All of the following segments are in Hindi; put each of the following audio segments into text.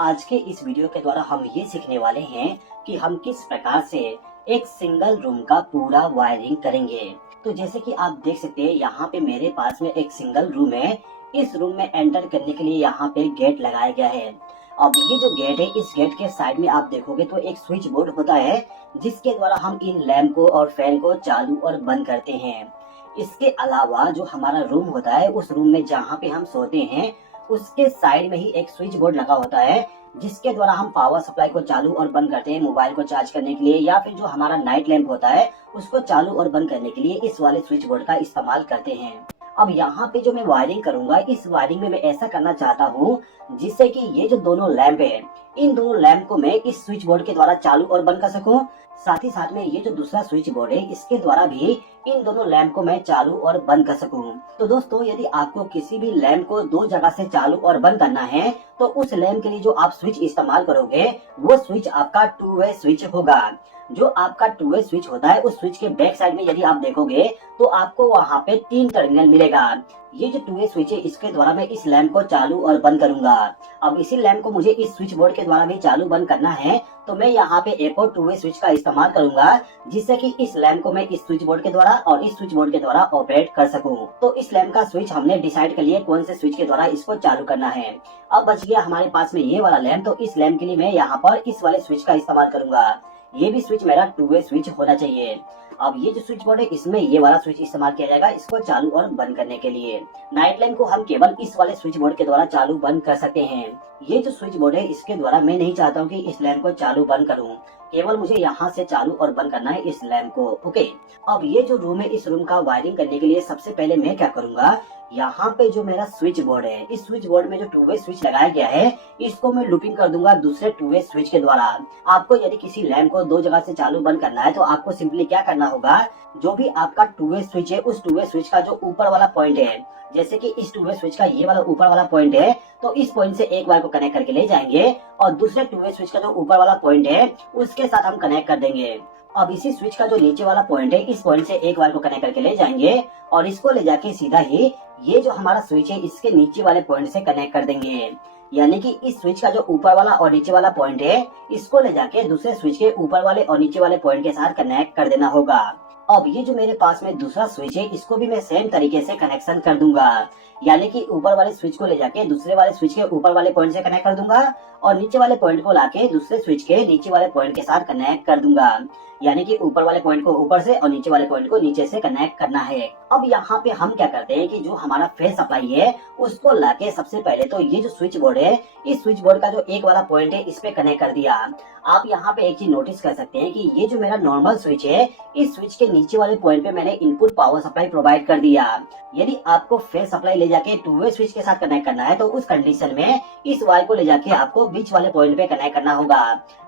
आज के इस वीडियो के द्वारा हम ये सीखने वाले हैं कि हम किस प्रकार से एक सिंगल रूम का पूरा वायरिंग करेंगे। तो जैसे कि आप देख सकते हैं यहाँ पे मेरे पास में एक सिंगल रूम है। इस रूम में एंटर करने के लिए यहाँ पे गेट लगाया गया है। अब ये जो गेट है, इस गेट के साइड में आप देखोगे तो एक स्विच बोर्ड होता है जिसके द्वारा हम इन लैंप को और फैन को चालू और बंद करते हैं। इसके अलावा जो हमारा रूम होता है, उस रूम में जहाँ पे हम सोते हैं उसके साइड में ही एक स्विच बोर्ड लगा होता है जिसके द्वारा हम पावर सप्लाई को चालू और बंद करते हैं मोबाइल को चार्ज करने के लिए, या फिर जो हमारा नाइट लैंप होता है उसको चालू और बंद करने के लिए इस वाले स्विच बोर्ड का इस्तेमाल करते हैं। अब यहाँ पे जो मैं वायरिंग करूंगा, इस वायरिंग में मैं ऐसा करना चाहता हूँ जिससे कि ये जो दोनों लैंप है, इन दोनों लैंप को मैं इस स्विच बोर्ड के द्वारा चालू और बंद कर सकूं। साथ ही साथ में ये जो दूसरा स्विच बोर्ड है, इसके द्वारा भी इन दोनों लैंप को मैं चालू और बंद कर सकूं। तो दोस्तों, यदि आपको किसी भी लैंप को दो जगह से चालू और बंद करना है तो उस लैंप के लिए जो आप स्विच इस्तेमाल करोगे वो स्विच आपका टू वे स्विच होगा। जो आपका टू वे स्विच होता है, उस स्विच के बैक साइड में यदि आप देखोगे तो आपको वहाँ पे 3 टर्मिनल मिलेगा। ये जो टू वे स्विच है, इसके द्वारा मैं इस लैंप को चालू और बंद करूंगा। अब इसी लैंप को मुझे इस स्विच बोर्ड के द्वारा भी चालू बंद करना है, तो मैं यहाँ पे एक और टू वे स्विच का इस्तेमाल करूंगा जिससे कि इस लैंप को मैं इस स्विच बोर्ड के द्वारा और इस स्विच बोर्ड के द्वारा ऑपरेट कर सकूं। तो इस लैंप का स्विच हमने डिसाइड कर लिया कौन से स्विच के द्वारा इसको चालू करना है। अब बच गया हमारे पास में ये वाला लैंप, तो इस लैंप के लिए मैं यहाँ पर इस वाले स्विच का इस्तेमाल करूंगा। ये भी स्विच मेरा टू वे स्विच होना चाहिए। अब ये जो स्विच बोर्ड है, इसमें ये वाला स्विच इस्तेमाल किया जाएगा इसको चालू और बंद करने के लिए। नाइट लैंप को हम केवल इस वाले स्विच बोर्ड के द्वारा चालू बंद कर सकते हैं। ये जो स्विच बोर्ड है, इसके द्वारा मैं नहीं चाहता हूँ कि इस लैंप को चालू बंद करूँ, केवल मुझे यहाँ से चालू और बंद करना है इस लैंप को। ओके, अब ये जो रूम है, इस रूम का वायरिंग करने के लिए सबसे पहले मैं क्या करूंगा, यहाँ पे जो मेरा स्विच बोर्ड है, इस स्विच बोर्ड में जो टू वे स्विच लगाया गया है, इसको मैं लूपिंग कर दूंगा दूसरे टू वे स्विच के द्वारा। आपको यदि किसी लैंप को दो जगह से चालू बंद करना है तो आपको सिंपली क्या करना होगा, जो भी आपका टू वे स्विच है, उस टू वे स्विच का जो ऊपर वाला पॉइंट है, जैसे कि इस टू वे स्विच का ये वाला ऊपर वाला पॉइंट है, तो इस पॉइंट से एक वायर को कनेक्ट करके ले जाएंगे और दूसरे टू वे स्विच का जो ऊपर वाला पॉइंट है उसके साथ हम कनेक्ट कर देंगे। अब इसी स्विच का जो नीचे वाला पॉइंट है, इस पॉइंट से एक वायर को कनेक्ट करके ले जाएंगे और इसको ले जाके सीधा ही ये जो हमारा स्विच है, इसके नीचे वाले पॉइंट से कनेक्ट कर देंगे। यानी कि इस स्विच का जो ऊपर वाला और नीचे वाला पॉइंट है, इसको ले जाके दूसरे स्विच के ऊपर वाले और नीचे वाले पॉइंट के साथ कनेक्ट कर देना होगा। अब ये जो मेरे पास में दूसरा स्विच है, इसको भी मैं सेम तरीके से कनेक्शन कर दूंगा। यानी कि ऊपर वाले स्विच को ले जाके दूसरे वाले स्विच के ऊपर वाले पॉइंट से कनेक्ट कर दूंगा और नीचे वाले पॉइंट को लाके दूसरे स्विच के नीचे वाले पॉइंट के साथ कनेक्ट कर दूंगा। यानी कि ऊपर वाले पॉइंट को ऊपर से और नीचे वाले पॉइंट को नीचे से कनेक्ट करना है। अब यहाँ पे हम क्या करते हैं कि जो हमारा फेस सप्लाई है उसको लाके सबसे पहले तो ये जो स्विच बोर्ड है, इस स्विच बोर्ड का जो एक वाला पॉइंट है, इस पे कनेक्ट कर दिया। आप यहाँ पे एक चीज नोटिस कर सकते हैं कि ये जो मेरा नॉर्मल स्विच है, इस स्विच के नीचे वाले पॉइंट पे मैंने इनपुट पावर सप्लाई प्रोवाइड कर दिया। यदि आपको फेस सप्लाई ले जाके टू वे स्विच के साथ कनेक्ट करना है तो उस कंडीशन में इस वायर को ले जाके आपको बीच वाले पॉइंट पे कनेक्ट करना होगा।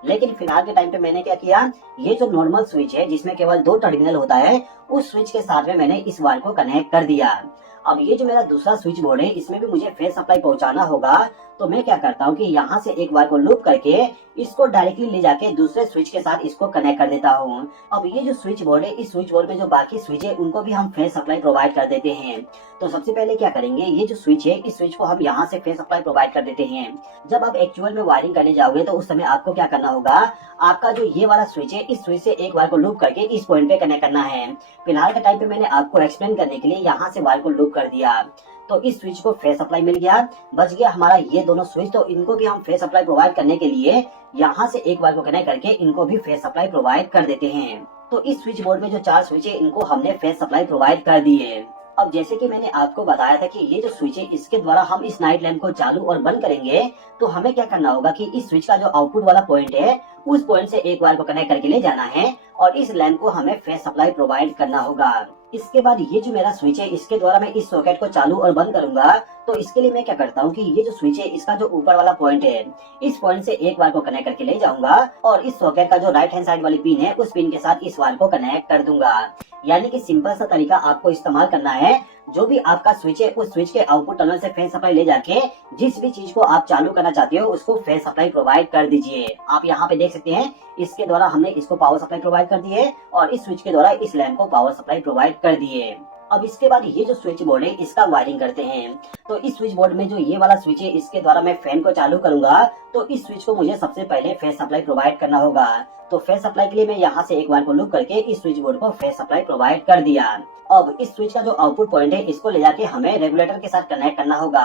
लेकिन फिलहाल के टाइम पे मैंने क्या किया, ये जो नॉर्मल स्विच है जिसमें केवल 2 टर्मिनल होता है, उस स्विच के साथ में मैंने इस वायर को कनेक्ट कर दिया। अब ये जो मेरा दूसरा स्विच बोर्ड है, इसमें भी मुझे फेस सप्लाई पहुंचाना होगा, तो मैं क्या करता हूँ कि यहाँ से एक वायर को लूप करके इसको डायरेक्टली ले जाके दूसरे स्विच के साथ इसको कनेक्ट कर देता हूँ। अब ये जो स्विच बोर्ड है, इस स्विच बोर्ड में जो बाकी स्विच है उनको भी हम फेस सप्लाई प्रोवाइड कर देते हैं। तो सबसे पहले क्या करेंगे, ये जो स्विच है, इस स्विच को हम यहाँ से फेस सप्लाई प्रोवाइड कर देते हैं। जब आप एक्चुअल में वायरिंग करने जाओगे तो उस समय आपको क्या करना होगा, आपका जो ये वाला स्विच है, इस स्विच से एक वायर को लूप करके इस पॉइंट पे कनेक्ट करना है। फिलहाल के टाइम पे मैंने आपको एक्सप्लेन करने के लिए यहाँ से वायर को लूप कर दिया, तो इस स्विच को फेस सप्लाई मिल गया। बच गया हमारा ये दोनों स्विच, तो इनको भी हम फेस सप्लाई प्रोवाइड करने के लिए यहाँ से एक वायर को कनेक्ट करके इनको भी फेस सप्लाई प्रोवाइड कर देते हैं। तो इस स्विच बोर्ड में जो 4 स्विच है, इनको हमने फेस सप्लाई प्रोवाइड कर दिए। अब जैसे कि मैंने आपको बताया था कि ये जो स्विच है, इसके द्वारा हम इस नाइट लैंप को चालू और बंद करेंगे, तो हमें क्या करना होगा कि इस स्विच का जो आउटपुट वाला पॉइंट है, उस पॉइंट से एक वायर को कनेक्ट करके ले जाना है और इस लैंप को हमें फेस सप्लाई प्रोवाइड करना होगा। इसके बाद ये जो मेरा स्विच है, इसके द्वारा मैं इस सॉकेट को चालू और बंद करूंगा। तो इसके लिए मैं क्या करता हूँ कि ये जो स्विच है, इसका जो ऊपर वाला पॉइंट है, इस पॉइंट से एक वायर को कनेक्ट करके ले जाऊंगा और इस सॉकेट का जो राइट हैंड साइड वाली पिन है, उस पिन के साथ इस वायर को कनेक्ट कर दूंगा। यानी कि सिंपल सा तरीका आपको इस्तेमाल करना है, जो भी आपका स्विच है, उस स्विच के आउटपुट टनल से फेस सप्लाई ले जाके जिस भी चीज को आप चालू करना चाहते हो उसको फेस सप्लाई प्रोवाइड कर दीजिए। आप यहाँ पे देख सकते हैं, इसके द्वारा हमने इसको पावर सप्लाई प्रोवाइड कर दी है और इस स्विच के द्वारा इस लैंप को पावर सप्लाई प्रोवाइड कर दिए। अब इसके बाद ये जो स्विच बोर्ड है इसका वायरिंग करते हैं। तो इस स्विच बोर्ड में जो ये वाला स्विच है इसके द्वारा मैं फैन को चालू करूंगा। तो इस स्विच को मुझे सबसे पहले फेस सप्लाई प्रोवाइड करना होगा। तो फेस सप्लाई के लिए मैं यहाँ से एक बार को लूप करके इस स्विच बोर्ड को फेस सप्लाई प्रोवाइड कर दिया। अब इस स्विच का जो आउटपुट पॉइंट है इसको ले जाके हमें रेगुलेटर के साथ कनेक्ट करना होगा।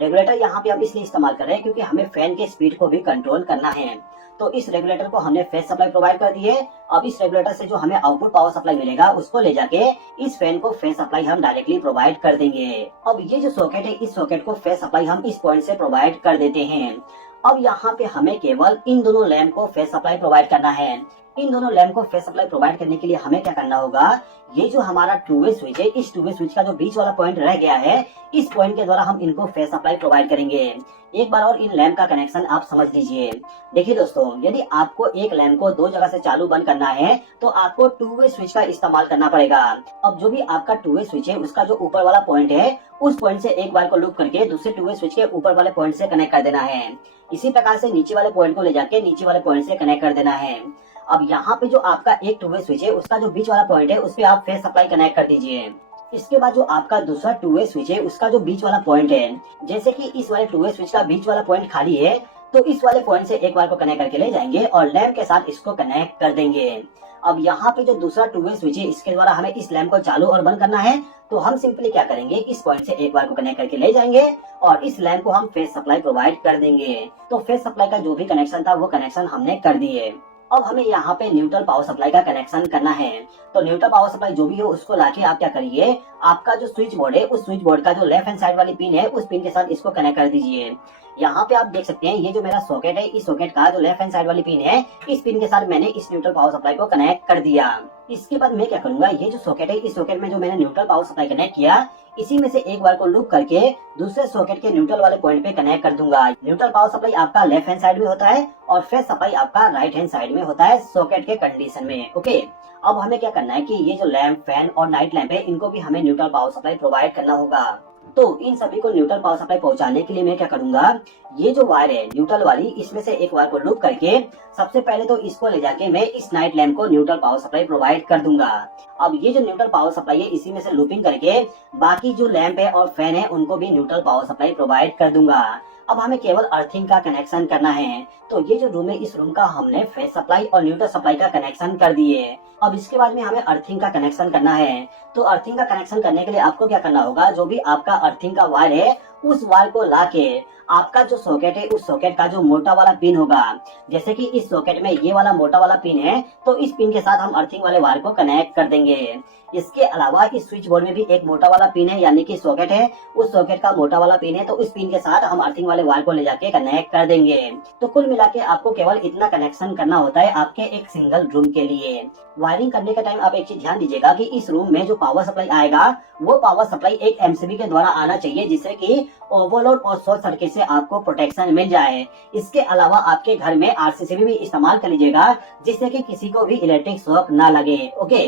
रेगुलेटर यहाँ पे अब इसलिए इस्तेमाल कर रहे हैं क्योंकि हमें फैन के स्पीड को भी कंट्रोल करना है। तो इस रेगुलेटर को हमने फेस सप्लाई प्रोवाइड कर दी है। अब इस रेगुलेटर से जो हमें आउटपुट पावर सप्लाई मिलेगा उसको ले जाके इस फैन को फेस सप्लाई हम डायरेक्टली प्रोवाइड कर देंगे। अब ये जो सॉकेट है इस सॉकेट को फेस सप्लाई हम इस पॉइंट से प्रोवाइड कर देते हैं। अब यहाँ पे हमें केवल इन दोनों लैंप को फेस सप्लाई प्रोवाइड करना है। इन दोनों लैंप को फेस सप्लाई प्रोवाइड करने के लिए हमें क्या करना होगा, ये जो हमारा टू वे स्विच है इस टू वे स्विच का जो बीच वाला पॉइंट रह गया है इस पॉइंट के द्वारा हम इनको फेस सप्लाई प्रोवाइड करेंगे। एक बार और इन लैंप का कनेक्शन आप समझ लीजिए। देखिए दोस्तों, यदि आपको एक लैंप को दो जगह से चालू बंद करना है तो आपको टू वे स्विच का इस्तेमाल करना पड़ेगा। अब जो भी आपका टू वे स्विच है उसका जो ऊपर वाला पॉइंट है उस पॉइंट से एक बार को लूप करके दूसरे टू वे स्विच के ऊपर वाले पॉइंट से कनेक्ट कर देना है। इसी प्रकार से नीचे वाले पॉइंट को ले जाके नीचे वाले पॉइंट से कनेक्ट कर देना है। अब यहाँ पे जो आपका एक टू वे स्विच है उसका जो बीच वाला पॉइंट है उस पे आप फेस सप्लाई कनेक्ट कर दीजिए। इसके बाद जो आपका दूसरा टू वे स्विच है उसका जो बीच वाला पॉइंट है, जैसे कि इस वाले टू वे स्विच का बीच वाला पॉइंट खाली है तो इस वाले पॉइंट से एक बार को कनेक्ट करके ले जाएंगे और लैंप के साथ इसको कनेक्ट कर देंगे। अब यहाँ पे जो दूसरा टू वे स्विच है इसके द्वारा हमें इस लैंप को चालू और बंद करना है। तो हम सिंपली क्या करेंगे, इस पॉइंट से एक बार को कनेक्ट करके ले जाएंगे और इस लैंप को हम फेस सप्लाई प्रोवाइड कर देंगे। तो फेस सप्लाई का जो भी कनेक्शन था वो कनेक्शन हमने कर दिए। अब हमें यहाँ पे न्यूट्रल पावर सप्लाई का कनेक्शन करना है। तो न्यूट्रल पावर सप्लाई जो भी हो उसको लाके आप क्या करिए, आपका जो स्विच बोर्ड है उस स्विच बोर्ड का जो लेफ्ट हैंड साइड वाली पिन है उस पिन के साथ इसको कनेक्ट कर दीजिए। यहाँ पे आप देख सकते हैं ये जो मेरा सॉकेट है इस सॉकेट का जो लेफ्ट हैंड साइड वाली पिन है इस पिन के साथ मैंने इस न्यूट्रल पावर सप्लाई को कनेक्ट कर दिया। इसके बाद मैं क्या करूंगा, ये जो सॉकेट है इस सॉकेट में जो मैंने न्यूट्रल पावर सप्लाई कनेक्ट किया इसी में से एक बार को लूप करके दूसरे सॉकेट के न्यूट्रल वाले पॉइंट पे कनेक्ट कर दूंगा। न्यूट्रल पावर सप्लाई आपका लेफ्ट हैंड साइड में होता है और फेस सप्लाई आपका राइट हैंड साइड में होता है सॉकेट के कंडीशन में। ओके, अब हमें क्या करना है कि ये जो लैंप, फैन और नाइट लैंप है इनको भी हमें न्यूट्रल पावर सप्लाई प्रोवाइड करना होगा। तो इन सभी को न्यूट्रल पावर सप्लाई पहुंचाने के लिए मैं क्या करूंगा, ये जो वायर है न्यूट्रल वाली इसमें से एक वायर को लूप करके सबसे पहले तो इसको ले जाके मैं इस नाइट लैंप को न्यूट्रल पावर सप्लाई प्रोवाइड कर दूंगा। अब ये जो न्यूट्रल पावर सप्लाई है इसी में से लूपिंग करके बाकी जो लैंप है और फैन है उनको भी न्यूट्रल पावर सप्लाई प्रोवाइड कर दूंगा। अब हमें केवल अर्थिंग का कनेक्शन करना है। तो ये जो रूम है इस रूम का हमने फेस सप्लाई और न्यूट्रल सप्लाई का कनेक्शन कर दिए। अब इसके बाद में हमें अर्थिंग का कनेक्शन करना है। तो अर्थिंग का कनेक्शन करने के लिए आपको क्या करना होगा, जो भी आपका अर्थिंग का वायर है उस वायर को लाके आपका जो सॉकेट है उस सॉकेट का जो मोटा वाला पिन होगा, जैसे कि इस सॉकेट में ये वाला मोटा वाला पिन है तो इस पिन के साथ हम अर्थिंग वाले वायर को कनेक्ट कर देंगे। इसके अलावा इस स्विच बोर्ड में भी एक मोटा वाला पिन है यानी कि सॉकेट है, उस सॉकेट का मोटा वाला पिन है तो इस पिन के साथ हम अर्थिंग वाले वायर को ले जाके कनेक्ट कर देंगे। तो कुल मिला के आपको केवल इतना कनेक्शन करना होता है आपके एक सिंगल रूम के लिए। वायरिंग करने का टाइम आप एक चीज ध्यान दीजिएगा कि इस रूम में जो पावर सप्लाई आएगा वो पावर सप्लाई एक एमसीबी के द्वारा आना चाहिए जिससे कि ओवरलोड और शॉर्ट सर्किट से आपको प्रोटेक्शन मिल जाए। इसके अलावा आपके घर में आरसीसीबी भी इस्तेमाल कर लीजिएगा जिससे कि किसी को भी इलेक्ट्रिक शॉक ना लगे। ओके।